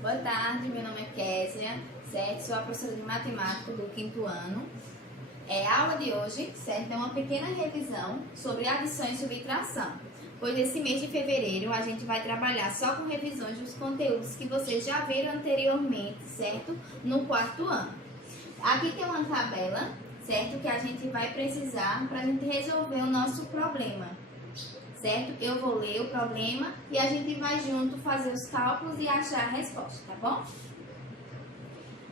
Boa tarde, meu nome é Késia, certo? Sou a professora de matemática do 5º ano. A aula de hoje, certo? É uma pequena revisão sobre adição e subtração, pois esse mês de fevereiro a gente vai trabalhar só com revisões dos conteúdos que vocês já viram anteriormente, certo? No 4º ano. Aqui tem uma tabela, certo? Que a gente vai precisar para a gente resolver o nosso problema. Certo? Eu vou ler o problema e a gente vai junto fazer os cálculos e achar a resposta, tá bom?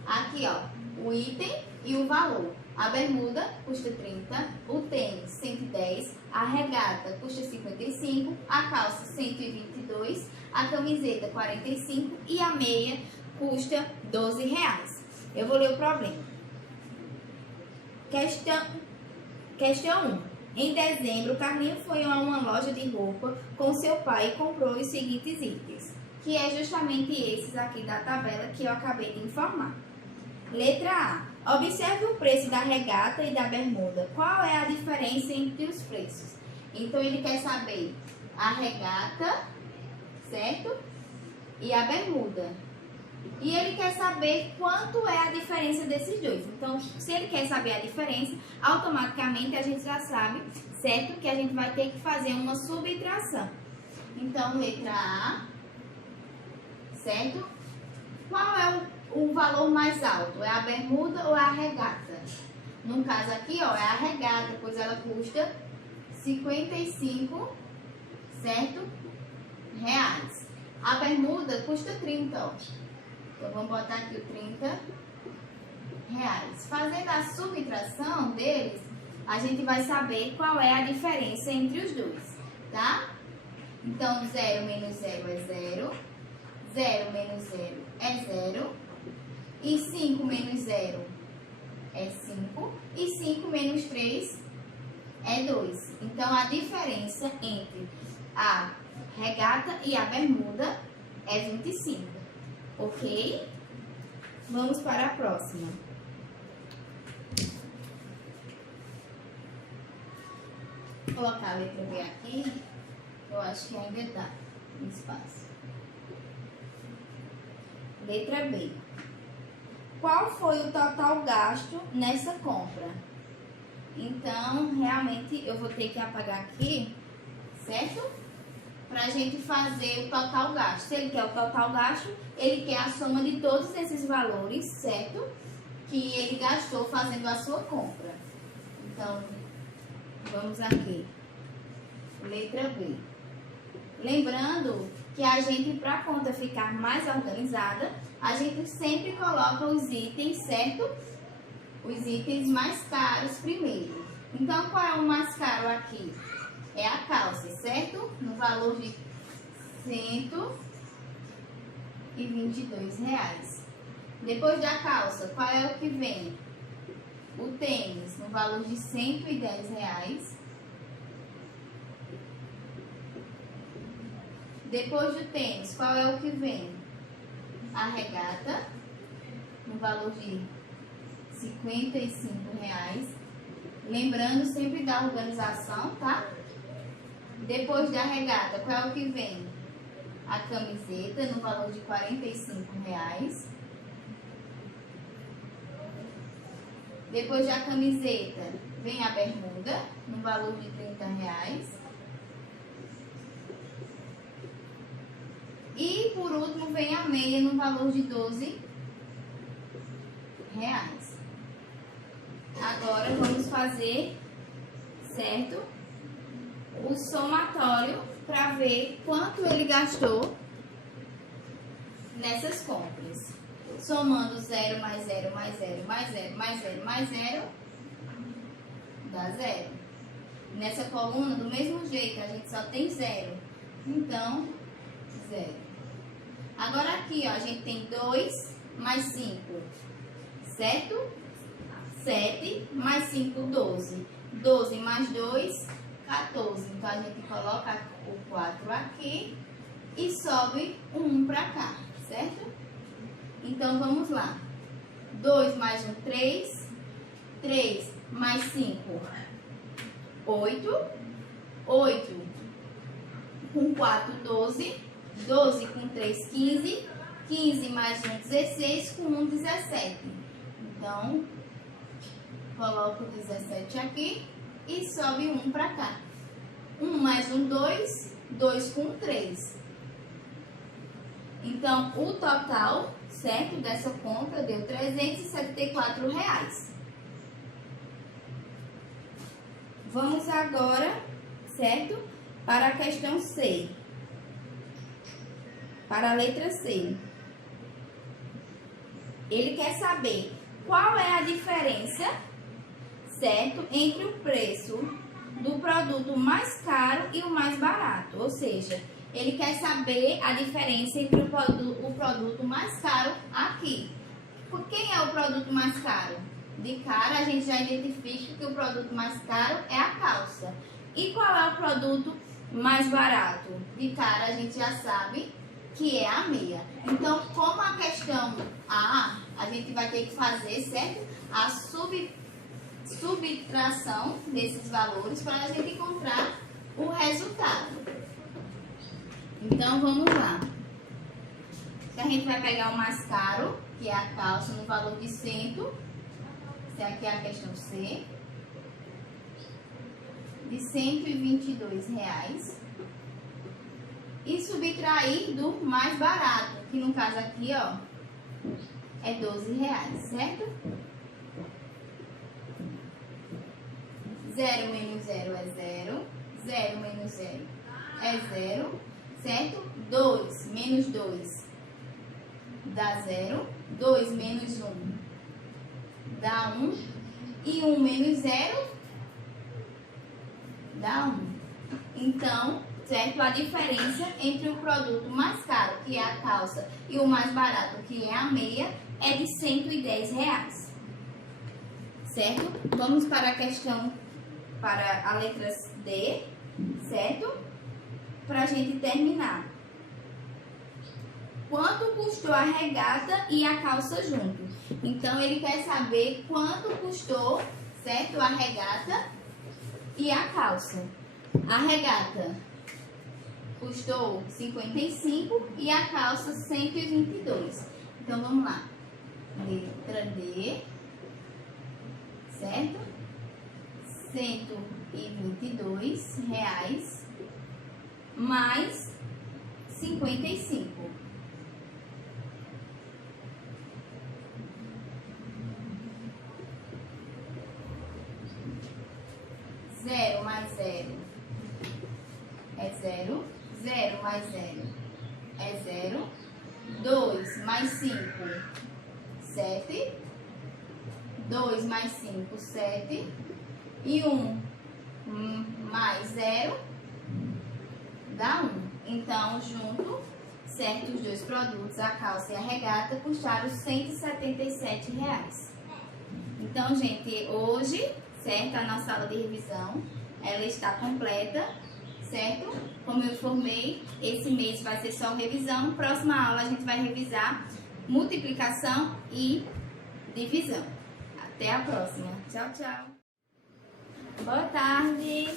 Aqui, ó, o item e o valor. A bermuda custa 30, o tênis 110, a regata custa 55, a calça 122, a camiseta 45 e a meia custa 12 reais. Eu vou ler o problema. Questão 1. Em dezembro, Carlinhos foi a uma loja de roupa com seu pai e comprou os seguintes itens, que é justamente esses aqui da tabela que eu acabei de informar. Letra A. Observe o preço da regata e da bermuda. Qual é a diferença entre os preços? Então, ele quer saber a regata, certo? E a bermuda. E ele quer saber quanto é a diferença desses dois. Então, se ele quer saber a diferença, automaticamente a gente já sabe, certo? Que a gente vai ter que fazer uma subtração. Então, letra A, certo? Qual é o valor mais alto? É a bermuda ou é a regata? No caso aqui, ó, é a regata, pois ela custa 55, certo? Reais. A bermuda custa 30, ó. Então, vamos botar aqui o 30 reais. Fazendo a subtração deles, a gente vai saber qual é a diferença entre os dois, tá? Então, 0 menos 0 é 0. 0 menos 0 é 0. E 5 menos 0 é 5. E 5 menos 3 é 2. Então, a diferença entre a regata e a bermuda é 25. Ok? Vamos para a próxima. Vou colocar a letra B aqui. Eu acho que ainda dá espaço. Letra B. Qual foi o total gasto nessa compra? Então, realmente, eu vou ter que apagar aqui, certo? Para a gente fazer o total gasto. Se ele quer o total gasto, ele quer a soma de todos esses valores, certo? Que ele gastou fazendo a sua compra. Então, vamos aqui. Letra B. Lembrando que a gente, para a conta ficar mais organizada, a gente sempre coloca os itens, certo? Os itens mais caros primeiro. Então, qual é o mais caro aqui? É a calça, certo? No valor de R$122. Depois da calça, qual é o que vem? O tênis, no valor de R$110. Depois do tênis, qual é o que vem? A regata, no valor de R$55. Lembrando sempre da organização, tá? Depois da regata, qual é o que vem? A camiseta, no valor de R$45. Depois da camiseta, vem a bermuda, no valor de R$30. E, por último, vem a meia, no valor de R$12. Agora, vamos fazer, certo? O somatório para ver quanto ele gastou nessas compras. Somando 0 mais 0 mais 0 mais 0 mais 0 mais 0 dá 0. Nessa coluna, do mesmo jeito, a gente só tem 0. Então, 0. Agora aqui, ó, a gente tem 2 mais 5, certo? 7 mais 5, 12. 12 mais 2, 14. Então, a gente coloca o 4 aqui e sobe o 1 para cá, certo? Então, vamos lá. 2 mais 1, 3. 3 mais 5, 8. 8 com 4, 12. 12 com 3, 15. 15 mais 1, 16, com 1, 17. Então, coloco o 17 aqui e sobe 1 para cá. 1 mais 1, 2, 2 com 3. Então, o total, certo, dessa compra deu R$ 374. Vamos agora, certo, para a questão C. Para a letra C. Ele quer saber qual é a diferença, certo, entre o preço do produto mais caro e o mais barato. Ou seja, ele quer saber a diferença entre o produto mais caro aqui. Quem é o produto mais caro? De cara, a gente já identifica que o produto mais caro é a calça. E qual é o produto mais barato? De cara, a gente já sabe que é a meia. Então, como a questão A, a gente vai ter que fazer, certo? A subtração desses valores para a gente encontrar o resultado. Então, vamos lá. A gente vai pegar o mais caro, que é a calça, no valor de 100. Essa aqui é a questão C. De R$ 122. E subtrair do mais barato, que no caso aqui, ó, é R$ 12, certo? 0 menos 0 é 0. 0 menos 0 é 0, certo? 2 menos 2 dá 0. 2 menos 1 dá 1. E 1 menos 0 dá 1. Então, certo? A diferença entre o produto mais caro, que é a calça, e o mais barato, que é a meia, é de R$ 110. Certo? Vamos para a questão, para a letra D, certo? Para a gente terminar. Quanto custou a regata e a calça junto? Então, ele quer saber quanto custou, certo? A regata e a calça. A regata custou 55 e a calça 122. Então, vamos lá. Letra D, certo? R$ 122 mais 55. 0 mais 0 é 0. 0 mais 0 é 0. 2 mais 5, 7. 2 mais 5, 7. E 1 mais 0 dá 1. Então, junto, certo, os dois produtos, a calça e a regata, custaram R$ 177. Então, gente, hoje, certo, a nossa aula de revisão, ela está completa, certo? Como eu informei, esse mês vai ser só revisão. Próxima aula a gente vai revisar multiplicação e divisão. Até a próxima. Tchau, tchau. Boa tarde.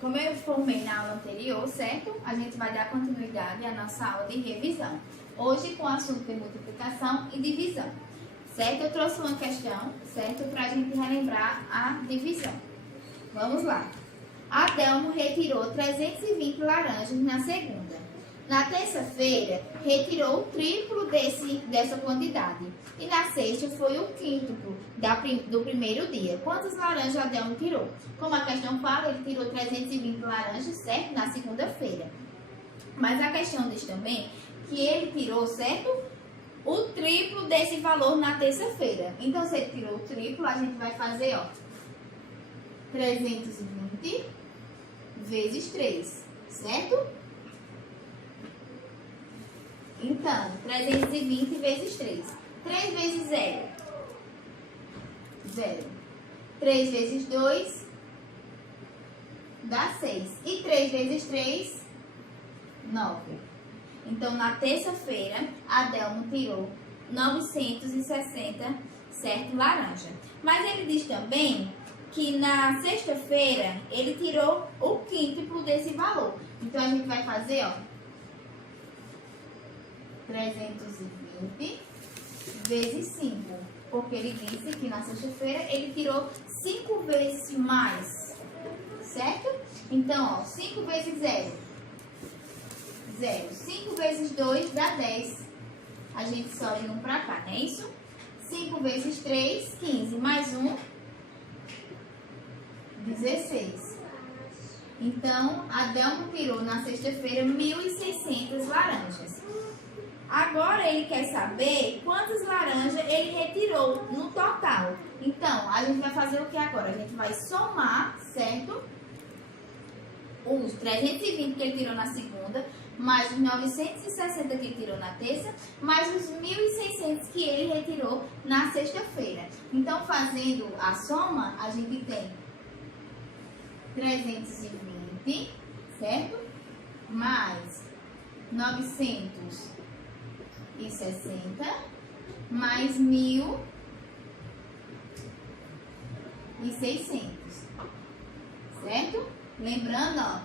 Como eu informei na aula anterior, certo? A gente vai dar continuidade à nossa aula de revisão. Hoje com o assunto de multiplicação e divisão. Certo? Eu trouxe uma questão, certo? Para a gente relembrar a divisão. Vamos lá. Adelmo retirou 320 laranjas na segunda. Na terça-feira, retirou o triplo dessa quantidade. E na sexta foi o quíntuplo do primeiro dia. Quantas laranjas Adelmo tirou? Como a questão fala, ele tirou 320 laranjas, certo? Na segunda-feira. Mas a questão diz também que ele tirou, certo? O triplo desse valor na terça-feira. Então, se ele tirou o triplo, a gente vai fazer, ó, 320 vezes 3, certo? Então, 320 vezes 3. 3 vezes 0, 0. 3 vezes 2 dá 6. E 3 vezes 3, 9. Então, na terça-feira, Adelmo tirou 960, certo, laranja. Mas ele diz também que na sexta-feira ele tirou o quíntuplo desse valor. Então, a gente vai fazer, ó, 320 vezes 5. Porque ele disse que na sexta-feira ele tirou 5 vezes mais. Certo? Então, ó, 5 vezes 0. 0. 5 vezes 2 dá 10. A gente sobe um pra cá, não é isso? 5 vezes 3, 15. Mais 1, 16. Então, Adão tirou na sexta-feira 1.600 laranjas. Agora, ele quer saber quantas laranjas ele retirou no total. Então, a gente vai fazer o que agora? A gente vai somar, certo? Os 320 que ele tirou na segunda, mais os 960 que ele tirou na terça, mais os 1.600 que ele retirou na sexta-feira. Então, fazendo a soma, a gente tem 320, certo? Mais 960, mais 1.600, certo? Lembrando, ó,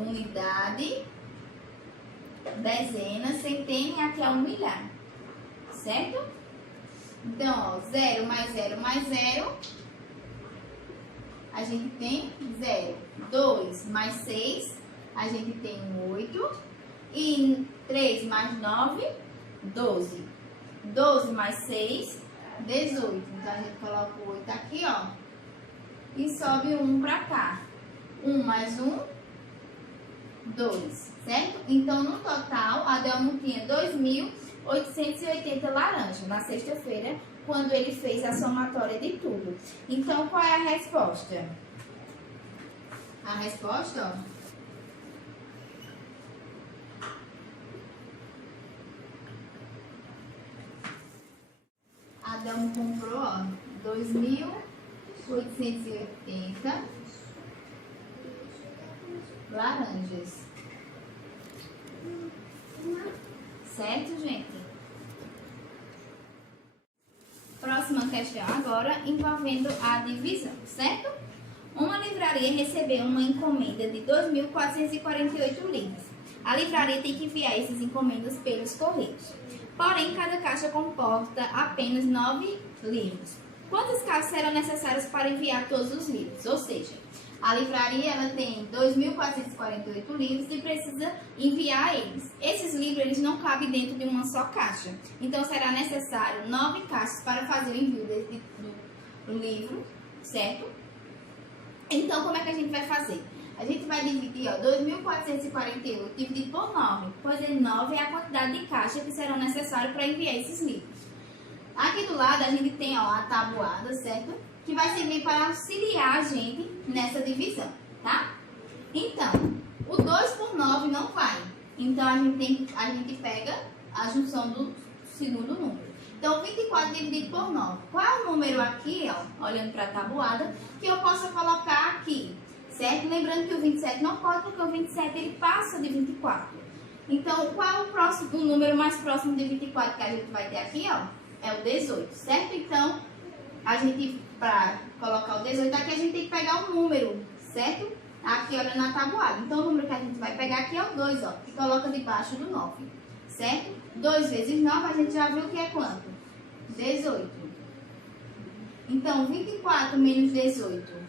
unidade, dezena, centena, aqui é um milhar, certo? Então, ó, 0 mais 0 mais 0, a gente tem 0. 2 mais 6, a gente tem 8. E 3 mais 9, 12. 12 mais 6, 18. Então, a gente coloca o 8 aqui, ó, e sobe 1 pra cá. 1 mais 1, 2, certo? Então, no total, Adelmo tinha 2.880 laranjas na sexta-feira, quando ele fez a somatória de tudo. Então, qual é a resposta? A resposta, ó, Adão comprou, ó, 2.880 laranjas. Certo, gente? Próxima questão agora envolvendo a divisão, certo? Uma livraria recebeu uma encomenda de 2.448 livros. A livraria tem que enviar essas encomendas pelos correios. Porém, cada caixa comporta apenas 9 livros. Quantas caixas serão necessárias para enviar todos os livros? Ou seja, a livraria ela tem 2.448 livros e precisa enviar eles. Esses livros eles não cabem dentro de uma só caixa. Então, será necessário 9 caixas para fazer o envio do livro, certo? Então, como é que a gente vai fazer? A gente vai dividir, ó, 2.448 dividido por 9, pois 9 é a quantidade de caixas que serão necessárias para enviar esses livros. Aqui do lado a gente tem, ó, a tabuada, certo? Que vai servir para auxiliar a gente nessa divisão, tá? Então, o 2 por 9 não vai. Então, a gente pega a junção do segundo número. Então, 24 dividido por 9. Qual é o número aqui, ó, olhando para a tabuada, que eu possa colocar aqui? Certo? Lembrando que o 27 não pode, porque o 27 ele passa de 24. Então, qual é o número mais próximo de 24 que a gente vai ter aqui, ó? É o 18, certo? Então, para colocar o 18 aqui, a gente tem que pegar um número, certo? Aqui, olha na tabuada. Então, o número que a gente vai pegar aqui é o 2, ó, que coloca debaixo do 9, certo? 2 vezes 9, a gente já viu que é quanto? 18. Então, 24 menos 18.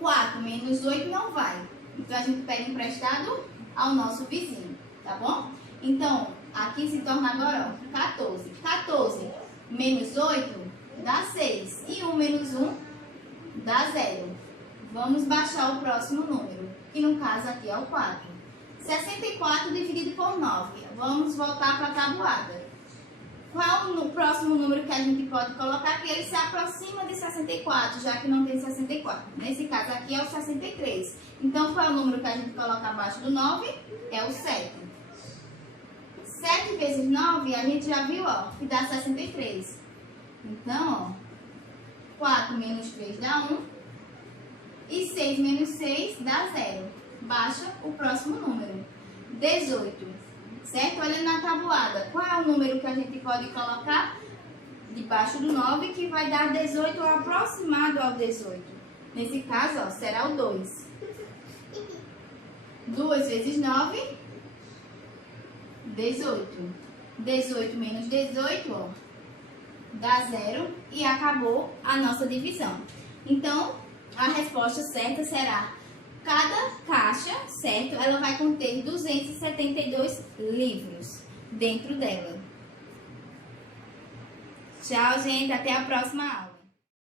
4 menos 8 não vai. Então, a gente pega emprestado ao nosso vizinho, tá bom? Então, aqui se torna agora, ó, 14. 14 menos 8 dá 6. E 1 menos 1 dá 0. Vamos baixar o próximo número, que no caso aqui é o 4. 64 dividido por 9. Vamos voltar para a tabuada. Qual o próximo número que a gente pode colocar? Que ele se aproxima de 64, já que não tem 64. Nesse caso aqui é o 63. Então, qual é o número que a gente coloca abaixo do 9? É o 7. 7 vezes 9, a gente já viu, ó, que dá 63. Então, ó, 4 menos 3 dá 1. E 6 menos 6 dá 0. Baixa o próximo número. 18. Certo? Olha na tabuada. Qual é o número que a gente pode colocar debaixo do 9 que vai dar 18 ou aproximado ao 18? Nesse caso, ó, será o 2. 2 vezes 9, 18. 18 menos 18, ó, dá 0 e acabou a nossa divisão. Então, a resposta certa será: cada caixa, certo, ela vai conter 272 livros dentro dela. Tchau, gente. Até a próxima aula.